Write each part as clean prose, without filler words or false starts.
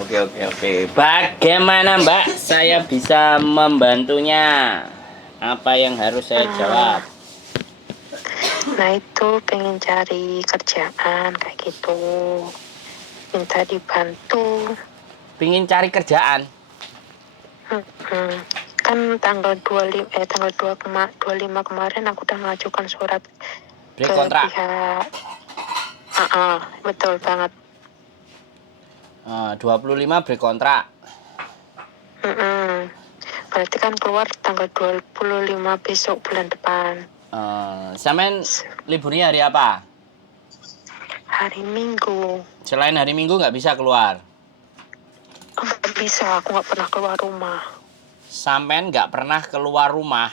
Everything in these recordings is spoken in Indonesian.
Oke, oke, oke. Bagaimana Mbak saya bisa membantunya? Apa yang harus saya Nah, jawab? nah itu pengen cari kerjaan kayak gitu. Minta dibantu. Pingin cari kerjaan? Hmm, kan tanggal 25 kemarin aku udah mengajukan surat Break ke kontrak? pihak. Betul banget. 25 break kontrak? Berarti kan keluar tanggal 25 besok bulan depan. Sampean liburnya hari apa? Hari Minggu. Selain hari Minggu nggak bisa keluar? Nggak bisa, aku nggak pernah keluar rumah. Sampean nggak pernah keluar rumah?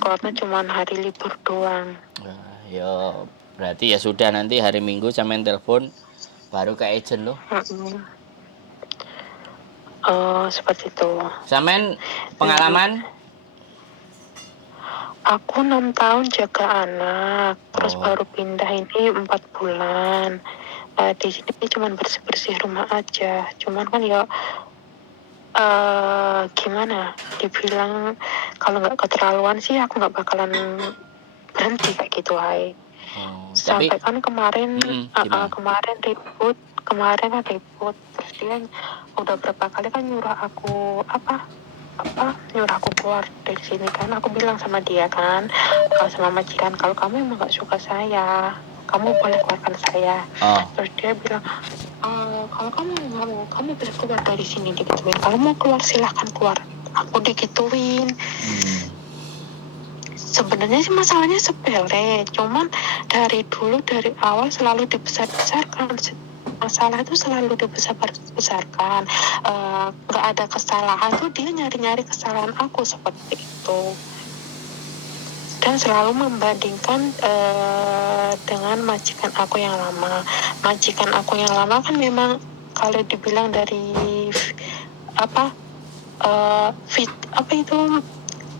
Keluarnya cuma hari libur doang. Ya, berarti ya sudah, nanti hari Minggu sampean telepon baru ke agent loh. Oh, seperti itu. Sampean pengalaman? Aku 6 tahun jaga anak, terus Oh. baru pindah ini 4 bulan. Di sini cuma bersih-bersih rumah aja. Cuman kan ya gimana? Dibilang kalau nggak keterlaluan sih aku nggak bakalan berhenti kayak gitu, hai. Tapi Sampai kan kemarin gimana? kemarin kan ribut, terus dia udah berapa kali kan nyuruh aku nyuruh aku keluar dari sini kan. Aku bilang sama dia kan, sama majikan, kalau kamu emang gak suka saya, kamu boleh keluarkan saya. Terus dia bilang, kalau kamu nggak mau, kamu bisa keluar dari sini, digituin. Kalau mau keluar silahkan keluar. Aku digituin. Sebenarnya sih masalahnya sepele, cuman dari awal selalu dibesar-besarkan. Masalah itu selalu dibesar-besarkan. Nggak ada kesalahan tuh dia nyari-nyari kesalahan aku seperti itu. Dan selalu membandingkan dengan majikan aku yang lama. Majikan aku yang lama kan memang kalau dibilang dari itu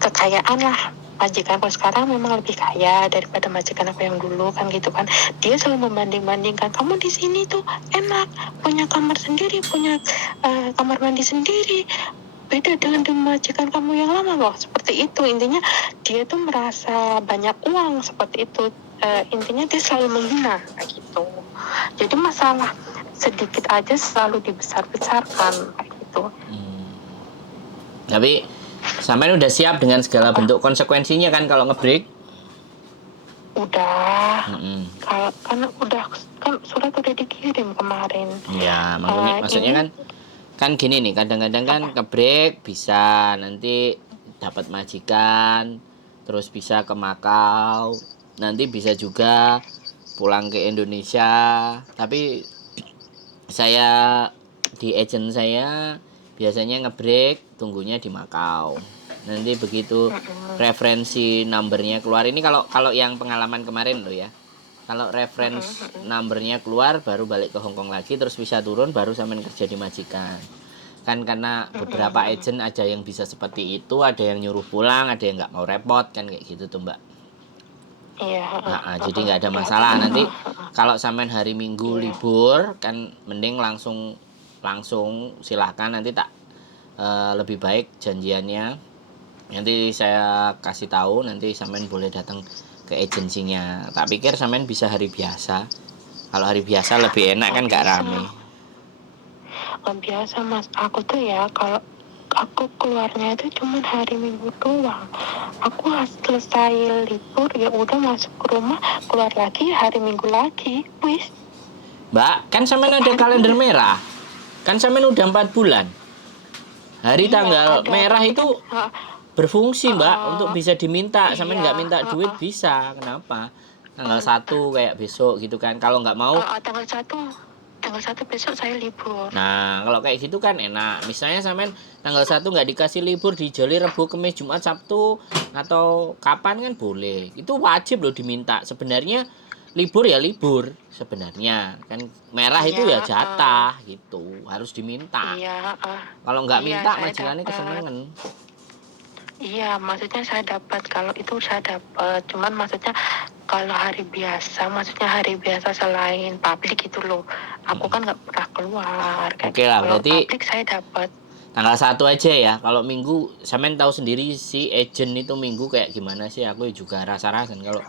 kekayaan lah. Majikan aku sekarang memang lebih kaya daripada majikan aku yang dulu kan gitu kan. Dia selalu membanding-bandingkan, kamu di sini tuh enak, punya kamar sendiri, punya kamar mandi sendiri, beda dengan di majikan kamu yang lama loh. Seperti itu intinya, dia tuh merasa banyak uang seperti itu. Intinya dia selalu menghina kayak gitu. Jadi masalah sedikit aja selalu dibesar-besarkan kayak gitu. Tapi sampean udah siap dengan segala bentuk konsekuensinya kan kalau ngebreak? Udah. Kalau kan surat udah dikirim kemarin. Ya, maksudnya kan gini nih, kadang-kadang kan ngebreak bisa nanti dapat majikan, terus bisa ke Makau, nanti bisa juga pulang ke Indonesia. Tapi saya di agent saya biasanya ngebreak tunggunya di Makau. Nanti begitu referensi numbernya keluar, ini kalau yang pengalaman kemarin loh ya. Kalau reference numbernya keluar baru balik ke Hongkong lagi, terus bisa turun baru sampean kerja di majikan. Kan karena beberapa agent ada yang bisa seperti itu, ada yang nyuruh pulang, ada yang nggak mau repot kan kayak gitu tuh Mbak. Iya. Jadi nggak ada masalah. Nanti kalau sampean hari Minggu libur kan mending langsung silahkan, nanti tak lebih baik janjiannya nanti saya kasih tahu, nanti sampean boleh datang ke agensinya. Tak pikir sampean bisa hari biasa. Kalau hari biasa lebih enak kan, nggak rame. Biasa mas, aku tuh ya kalau aku keluarnya itu cuma hari Minggu doang. Aku selesai libur ya udah masuk ke rumah, keluar lagi hari Minggu lagi, wis. Mbak, kan sampean ada kalender merah. Kan sampean udah 4 bulan. Hari tanggal merah itu berfungsi Mbak untuk bisa diminta. Sampean nggak minta duit bisa. Kenapa? Tanggal 1 kayak besok gitu kan. Kalau nggak mau tanggal 1 besok saya libur. Nah, kalau kayak gitu kan enak. Misalnya sampean tanggal 1 nggak dikasih libur di Joli, Rebo, Kamis, Jumat, Sabtu atau kapan kan boleh. Itu wajib loh diminta. Sebenarnya libur ya libur sebenarnya. Kan merah itu ya jatah gitu. Harus diminta. Kalau nggak minta majikannya kesenengan. Iya, maksudnya saya dapat, kalau itu saya dapat. Cuman maksudnya kalau hari biasa, maksudnya hari biasa selain publik gitu loh. Aku kan nggak pernah keluar. Kayak Oke lah, kalau berarti pabrik saya dapat. tanggal 1 aja ya. Kalau minggu, sampean tahu sendiri si agent itu minggu kayak gimana sih. Aku juga rasa-rasan kalau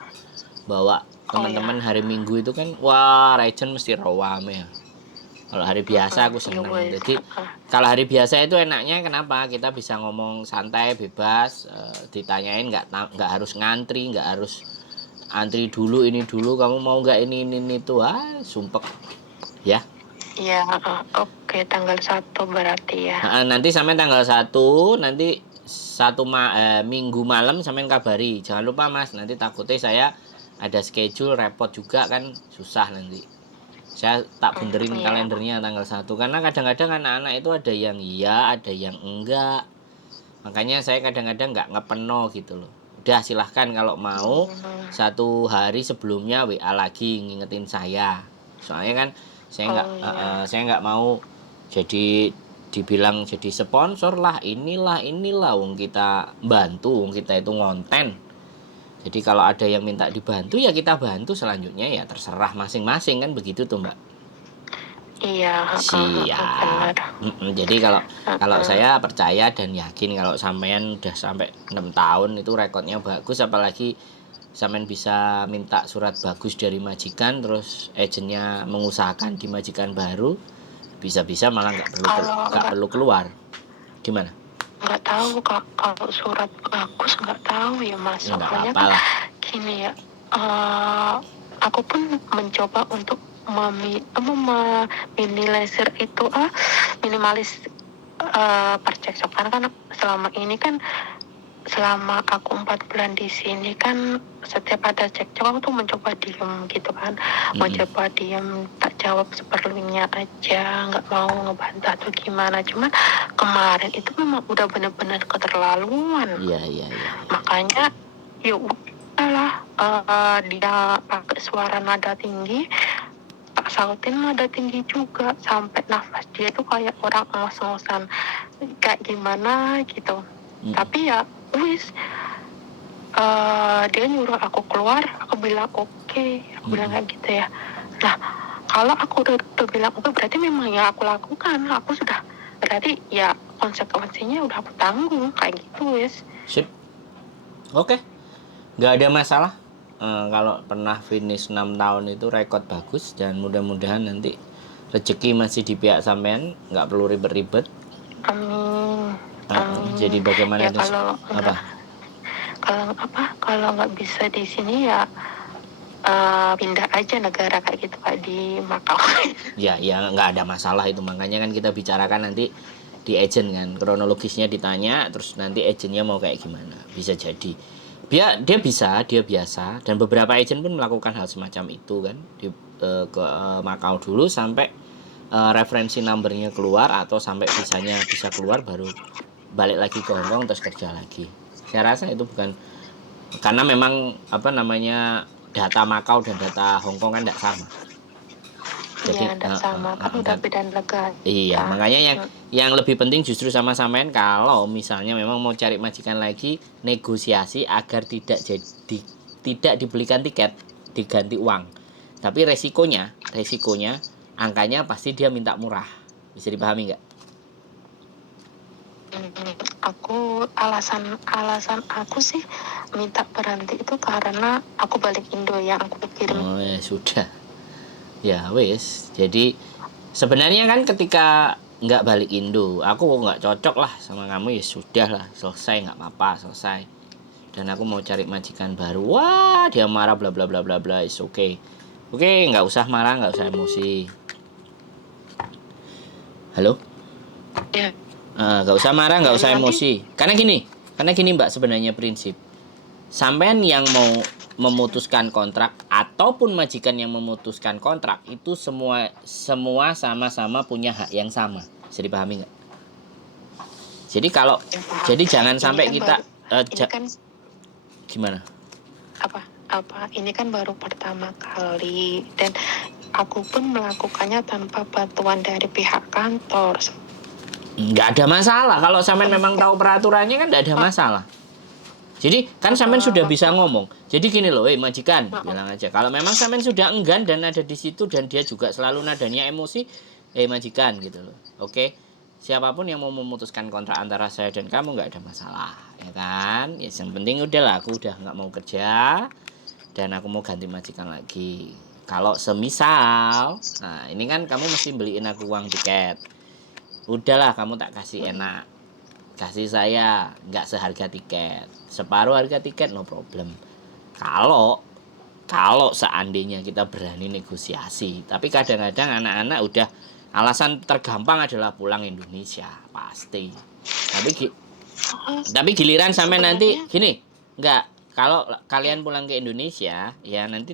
bawa Oh ya, teman-teman hari minggu itu kan, wah agent mesti rawame ya. Kalau hari biasa aku ya seneng. wes. Jadi kalau hari biasa itu enaknya kenapa? Kita bisa ngomong santai, bebas, ditanyain nggak harus ngantri, nggak harus antri dulu ini dulu. Kamu mau nggak ini tuh? Ah, sumpek ya. Iya, oke, tanggal 1 berarti ya. Nanti sampai tanggal 1 nanti minggu malam sampai kabari. Jangan lupa Mas, nanti takutnya saya ada schedule repot juga kan susah nanti. Saya tak benerin Iya. kalendernya tanggal 1 karena kadang-kadang anak-anak itu ada yang iya, ada yang enggak. Makanya saya kadang-kadang nggak ngepeno gitu loh. Udah silahkan kalau mau 1 hari sebelumnya WA lagi ngingetin saya. Soalnya kan saya nggak mau jadi dibilang jadi sponsor lah inilah wong kita bantu, wong kita itu ngonten. Jadi kalau ada yang minta dibantu ya kita bantu, selanjutnya ya terserah masing-masing kan begitu tuh Mbak. Iya, Siap. Jadi kalau saya percaya dan yakin kalau sampean udah sampai 6 tahun itu rekodnya bagus, apalagi sampean bisa minta surat bagus dari majikan, terus agentnya mengusahakan di majikan baru, bisa-bisa malah nggak perlu keluar. Gimana? nggak tahu Kak, kalau surat bagus nggak tahu ya Mas. Ya, nggak Soalnya apa-apa kan lah. gini ya, aku pun mencoba untuk meminimalisir itu minimalis percekcokan kan selama ini kan. Selama aku 4 bulan di sini kan setiap ada cekcok aku tuh mencoba diem gitu kan, mencoba diem, tak jawab seperlunya aja, nggak mau ngebantah atau gimana. Cuman kemarin itu memang udah bener-bener keterlaluan. Iya. Makanya ya udahlah, dia pakai suara nada tinggi, tak sautin nada tinggi juga sampai nafas dia tuh kayak orang ngos-ngosan kayak gimana gitu. Tapi ya wis, dia nyuruh aku keluar, aku bilang oke, aku bilang kayak gitu ya. Nah kalau aku udah bilang oke, berarti memang ya aku lakukan, aku sudah berarti ya konsekuensinya udah aku tanggung kayak gitu wis. Sip. Oke. Nggak ada masalah. Kalau pernah finish 6 tahun itu rekod bagus, dan mudah-mudahan nanti rezeki masih di pihak sampean, nggak perlu ribet-ribet. Amin. Jadi bagaimana ya kalau nggak bisa di sini ya pindah aja negara kayak gitu Pak, di Makau. Ya nggak ada masalah itu, makanya kan kita bicarakan nanti di agent kan, kronologisnya ditanya, terus nanti agentnya mau kayak gimana, bisa jadi dia biasa, dan beberapa agent pun melakukan hal semacam itu kan, ke Makau dulu sampai referensi numbernya keluar atau sampai visanya bisa keluar, baru balik lagi ke Hongkong terus kerja lagi. Saya rasa itu bukan, karena memang data Makau dan data Hongkong kan tidak sama. Jadi tidak sama kan udah beda negara. Iya, makanya yang lebih penting justru sama sampean, kalau misalnya memang mau cari majikan lagi, negosiasi agar tidak dibelikan tiket, diganti uang. Tapi resikonya angkanya pasti dia minta murah. Bisa dipahami nggak? Aku alasan aku sih minta berhenti itu karena aku balik Indo yang aku pikirin. Oh ya sudah. Ya wes. Jadi sebenarnya kan ketika nggak balik Indo, aku nggak cocok lah sama kamu, ya sudah lah, selesai, nggak apa-apa, selesai. Dan aku mau cari majikan baru, wah dia marah bla bla bla bla bla, is okay. Oke, nggak usah marah, nggak usah emosi. Halo? Ya. Nggak usah marah, nggak usah emosi. Karena gini Mbak, sebenarnya prinsip sampean yang mau memutuskan kontrak ataupun majikan yang memutuskan kontrak itu semua sama-sama punya hak yang sama. Bisa dipahami nggak? Jadi jangan sampai kita gimana? Ini kan baru pertama kali dan aku pun melakukannya tanpa bantuan dari pihak kantor. Nggak ada masalah kalau sampean memang tahu peraturannya, kan nggak ada masalah. Jadi kan sampean sudah bisa ngomong. Jadi gini loh, majikan, bilang aja. Kalau memang sampean sudah enggan dan ada di situ dan dia juga selalu nadanya emosi, majikan gitu loh. Oke. Siapapun yang mau memutuskan kontrak antara saya dan kamu nggak ada masalah, ya kan? Ya yang penting udahlah, aku udah nggak mau kerja dan aku mau ganti majikan lagi. Kalau semisal, nah ini kan kamu mesti beliin aku uang tiket. Udahlah, kamu tak kasih enak. Kasih saya nggak seharga tiket, separuh harga tiket, no problem. Kalau kalau seandainya kita berani negosiasi, tapi kadang-kadang anak-anak udah alasan tergampang adalah pulang Indonesia pasti. Tapi giliran sampai nanti Sebenarnya gini, nggak, kalau kalian pulang ke Indonesia ya nanti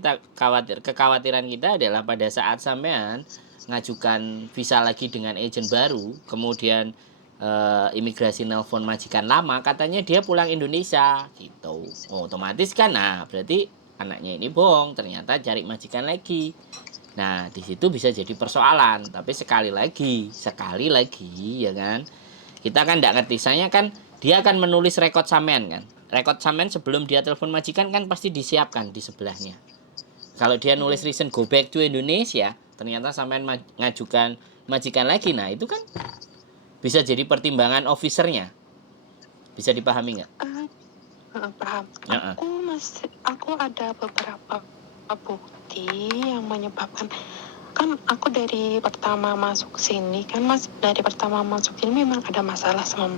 kekhawatiran kita adalah pada saat sampean ngajukan visa lagi dengan agent baru, kemudian imigrasi nelpon majikan lama katanya dia pulang Indonesia gitu. Otomatis kan, nah berarti anaknya ini bohong, ternyata cari majikan lagi. Nah di situ bisa jadi persoalan. Tapi sekali lagi ya kan, kita kan nggak ngerti. Saya kan dia akan menulis rekod sampean kan. Rekod sampean sebelum dia telepon majikan kan pasti disiapkan di sebelahnya. Kalau dia nulis reason go back to Indonesia, ternyata sampean ngajukan majikan lagi, nah itu kan bisa jadi pertimbangan officernya. Bisa dipahami nggak? paham. Aku ada beberapa bukti yang menyebabkan, kan aku dari pertama masuk sini kan dari pertama masuk sini memang ada masalah sama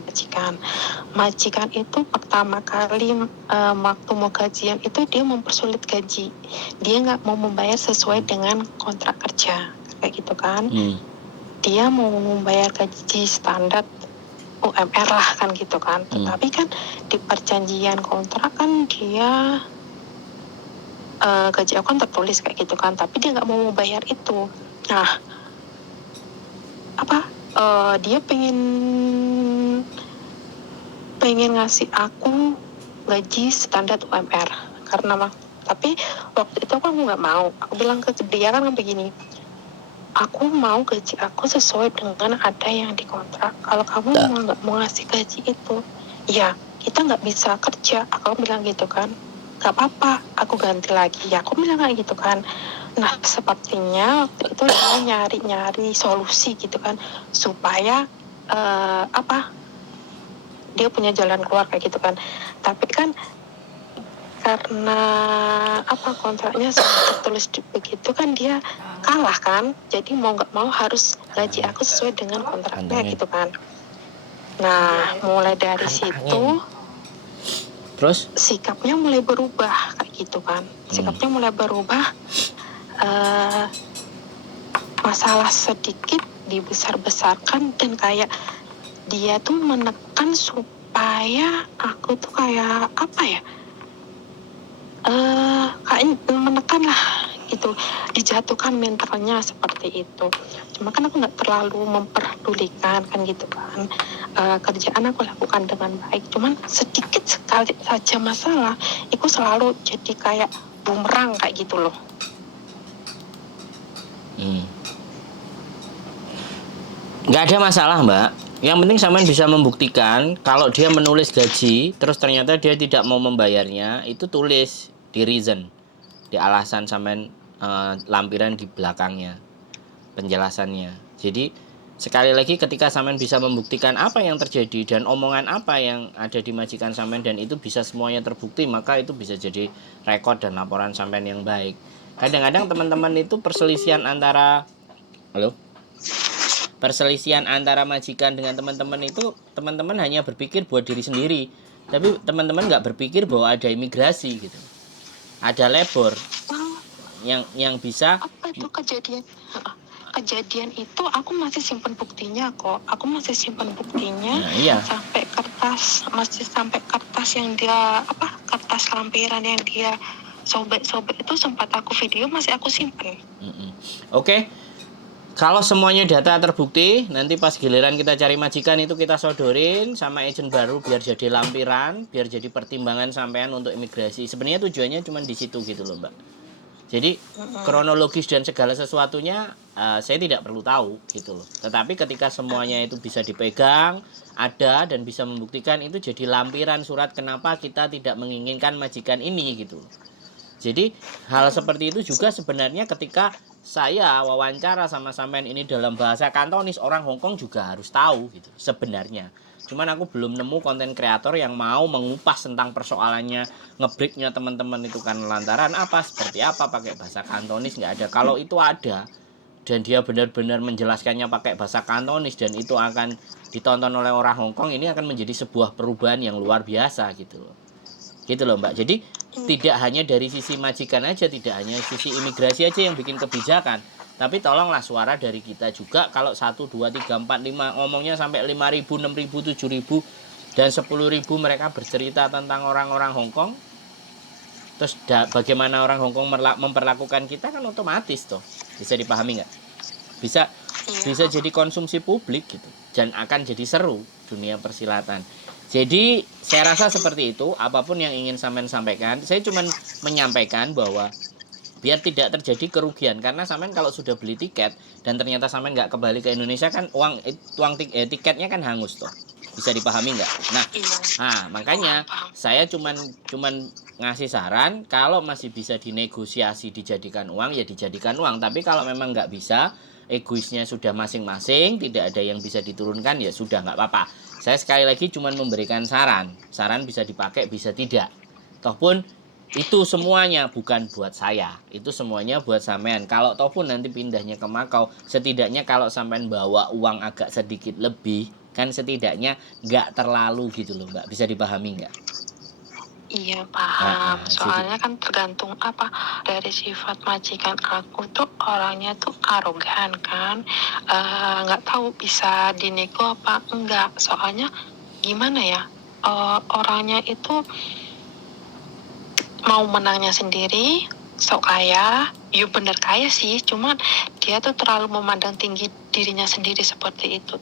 majikan itu pertama kali waktu mau gajian itu dia mempersulit gaji, dia nggak mau membayar sesuai dengan kontrak kerja kayak gitu kan. Dia mau membayar gaji standar UMR lah kan gitu kan. Tetapi kan di perjanjian kontrak kan dia gaji aku kan tertulis kayak gitu kan, tapi dia nggak mau membayar itu. Nah, dia pengen ngasih aku gaji standar UMR karena tapi waktu itu aku nggak mau. Aku bilang ke dia kan begini, aku mau gaji aku sesuai dengan ada yang di kontrak. Kalau kamu nggak mau ngasih gaji itu, ya kita nggak bisa kerja. Aku bilang gitu kan. Gak apa-apa, aku ganti lagi. Ya aku bilang kayak gitu kan. Nah sepertinya waktu itu dia nyari solusi gitu kan, supaya dia punya jalan keluar kayak gitu kan. Tapi kan karena kontraknya tertulis begitu kan, dia kalah kan. Jadi mau nggak mau harus gaji aku sesuai dengan kontraknya gitu kan. Nah mulai dari situ terus sikapnya mulai berubah kayak gitu kan. Sikapnya mulai berubah, masalah sedikit dibesar-besarkan dan kayak dia tuh menekan supaya aku tuh kayak kayak menekan lah gitu, dijatuhkan mentalnya seperti itu. Cuma kan aku nggak terlalu memperdulikan kan gitu kan. Kerjaan aku lakukan dengan baik, cuman sedikit sekali saja masalah itu selalu jadi kayak bumerang kayak gitu loh. Nggak ada masalah mbak, yang penting sampean bisa membuktikan kalau dia menulis gaji terus ternyata dia tidak mau membayarnya, itu tulis di reason, di alasan sampean, lampiran di belakangnya penjelasannya. Jadi sekali lagi ketika sampean bisa membuktikan apa yang terjadi dan omongan apa yang ada di majikan sampean dan itu bisa semuanya terbukti, maka itu bisa jadi rekod dan laporan sampean yang baik. Kadang-kadang teman-teman itu perselisihan antara majikan dengan teman-teman itu, teman-teman hanya berpikir buat diri sendiri, tapi teman-teman nggak berpikir bahwa ada imigrasi gitu, ada labor yang bisa. Apa itu kejadian itu aku masih simpan buktinya kok. Aku masih simpan buktinya. Nah, iya. Sampai kertas yang dia kertas lampiran yang dia sobek-sobek itu sempat aku video, masih aku simpan. Oke. Kalau semuanya data terbukti, nanti pas giliran kita cari majikan itu kita sodorin sama agent baru biar jadi lampiran, biar jadi pertimbangan sampean untuk imigrasi. Sebenarnya tujuannya cuma di situ gitu loh mbak. Jadi kronologis dan segala sesuatunya saya tidak perlu tahu gitu loh. Tetapi ketika semuanya itu bisa dipegang, ada dan bisa membuktikan, itu jadi lampiran surat kenapa kita tidak menginginkan majikan ini gitu loh. Jadi hal seperti itu juga sebenarnya ketika saya wawancara sama sampean ini dalam bahasa Kantonis, orang Hongkong juga harus tahu gitu sebenarnya. Cuman aku belum nemu konten kreator yang mau mengupas tentang persoalannya, ngebreaknya teman-teman itu kan lantaran apa, seperti apa, pakai bahasa Kantonis nggak ada. Kalau itu ada dan dia benar-benar menjelaskannya pakai bahasa Kantonis dan itu akan ditonton oleh orang Hongkong, ini akan menjadi sebuah perubahan yang luar biasa gitu loh. Gitu loh Mbak. Jadi tidak hanya dari sisi majikan aja, tidak hanya sisi imigrasi aja yang bikin kebijakan, tapi tolonglah suara dari kita juga. Kalau 1, 2, 3, 4, 5 ngomongnya sampai 5.000, 6.000, 7.000 dan 10.000 mereka bercerita tentang orang-orang Hongkong, terus bagaimana orang Hongkong memperlakukan kita, kan otomatis toh bisa dipahami nggak? Bisa jadi konsumsi publik gitu, dan akan jadi seru dunia persilatan. Jadi saya rasa seperti itu. Apapun yang ingin sampean sampaikan, saya cuma menyampaikan bahwa biar tidak terjadi kerugian, karena sampean kalau sudah beli tiket dan ternyata sampean nggak kembali ke Indonesia, kan tiketnya kan hangus toh. Bisa dipahami nggak? Nah, makanya saya cuman ngasih saran, kalau masih bisa dinegosiasi dijadikan uang ya dijadikan uang. Tapi kalau memang nggak bisa, egoisnya sudah masing-masing, tidak ada yang bisa diturunkan, ya sudah nggak apa-apa. Saya sekali lagi cuman memberikan saran bisa dipakai bisa tidak. Toh pun itu semuanya bukan buat saya, itu semuanya buat sampean. Kalau toh pun nanti pindahnya ke Makau, setidaknya kalau sampean bawa uang agak sedikit lebih, kan setidaknya nggak terlalu gitu loh Mbak. Bisa dipahami nggak? Iya paham, soalnya kan tergantung apa dari sifat majikan aku tuh, orangnya tuh arogan kan, nggak tahu bisa dinego apa enggak. Soalnya gimana ya, orangnya itu mau menangnya sendiri, sok kaya, bener kaya sih, cuman dia tuh terlalu memandang tinggi dirinya sendiri seperti itu,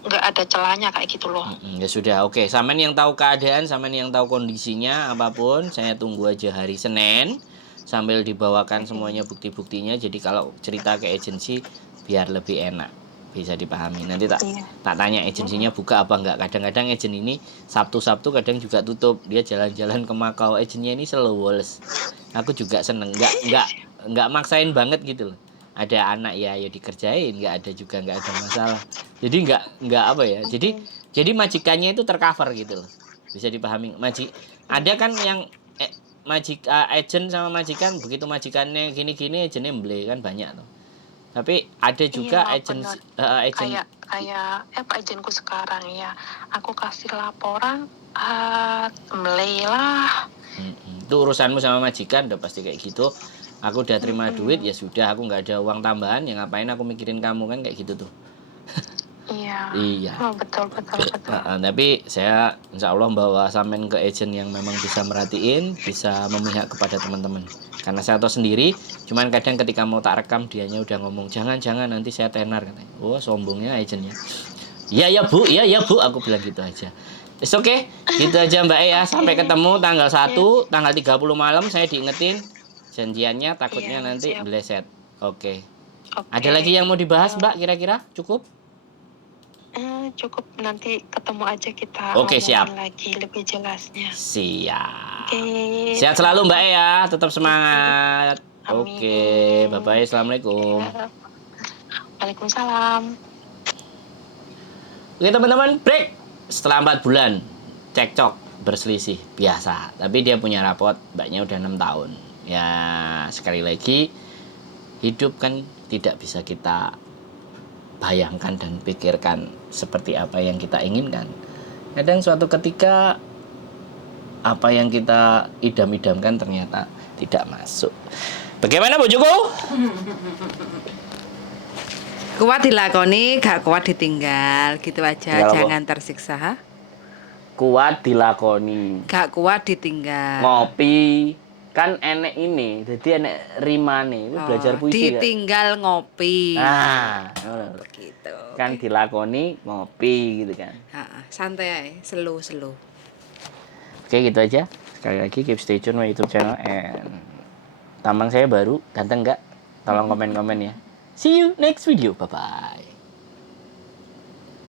nggak ada celahnya kayak gitu loh. Ya sudah, oke. Sampean yang tahu keadaan, sampean yang tahu kondisinya apapun, saya tunggu aja hari Senin sambil dibawakan semuanya bukti-buktinya. Jadi kalau cerita ke agensi biar lebih enak, bisa dipahami. Nanti tak tanya agensinya buka apa enggak. Kadang-kadang agen ini Sabtu-Sabtu kadang juga tutup. Dia jalan-jalan ke Makau. Agennya ini slow wales. Aku juga seneng. Enggak maksain banget gitu loh. Ada anak ya dikerjain, nggak ada juga nggak ada masalah. Jadi nggak apa ya, jadi majikannya itu tercover gitu loh. Bisa dipahami. Ada kan yang agent sama majikan, begitu majikannya gini-gini agennya beli kan banyak tuh. Tapi ada juga agent kayak agenku sekarang ya, aku kasih laporan beli lah. Itu urusanmu sama majikan, udah pasti kayak gitu. Aku udah terima duit, ya sudah, aku nggak ada uang tambahan, ya ngapain aku mikirin kamu, kan kayak gitu tuh. Iya. Betul. Tapi saya insya Allah bawa sampean ke agent yang memang bisa merhatiin, bisa memihak kepada teman-teman. Karena saya tahu sendiri, cuman kadang ketika mau tak rekam, dianya udah ngomong jangan nanti saya tenar katanya. Oh sombongnya agentnya. Iya bu, aku bilang gitu aja. It's okay, gitu aja Mbak ya. Sampai ketemu tanggal 1, tanggal 30 malam saya diingetin janjiannya, takutnya nanti meleset. Oke. Ada lagi yang mau dibahas Mbak kira-kira? Cukup? Cukup, nanti ketemu aja kita siap. lagi lebih jelasnya. Siap. Sehat selalu Mbak ya, tetap semangat. Oke, bye-bye. Assalamualaikum. Waalaikumsalam. Oke teman-teman, break. Setelah 4 bulan cekcok, berselisih biasa. Tapi dia punya rapot, mbaknya udah 6 tahun. Ya, sekali lagi hidup kan tidak bisa kita bayangkan dan pikirkan seperti apa yang kita inginkan. Kadang suatu ketika apa yang kita idam-idamkan ternyata tidak masuk. Bagaimana Bojoku? Kuat dilakoni, gak kuat ditinggal, gitu aja. Tinggal jangan tersiksa. Ha? Kuat dilakoni, gak kuat ditinggal. Ngopi kan enek ini, jadi enek rimane, belajar puisi ditinggal kan? Ngopi. Gitu. Kan dilakoni ngopi gitu kan. Santai aja, slow. Oke, gitu aja. Sekali lagi keep stay tune my YouTube channel and taman saya baru ganteng nggak? Tolong komen-komen ya. See you next video. Bye bye.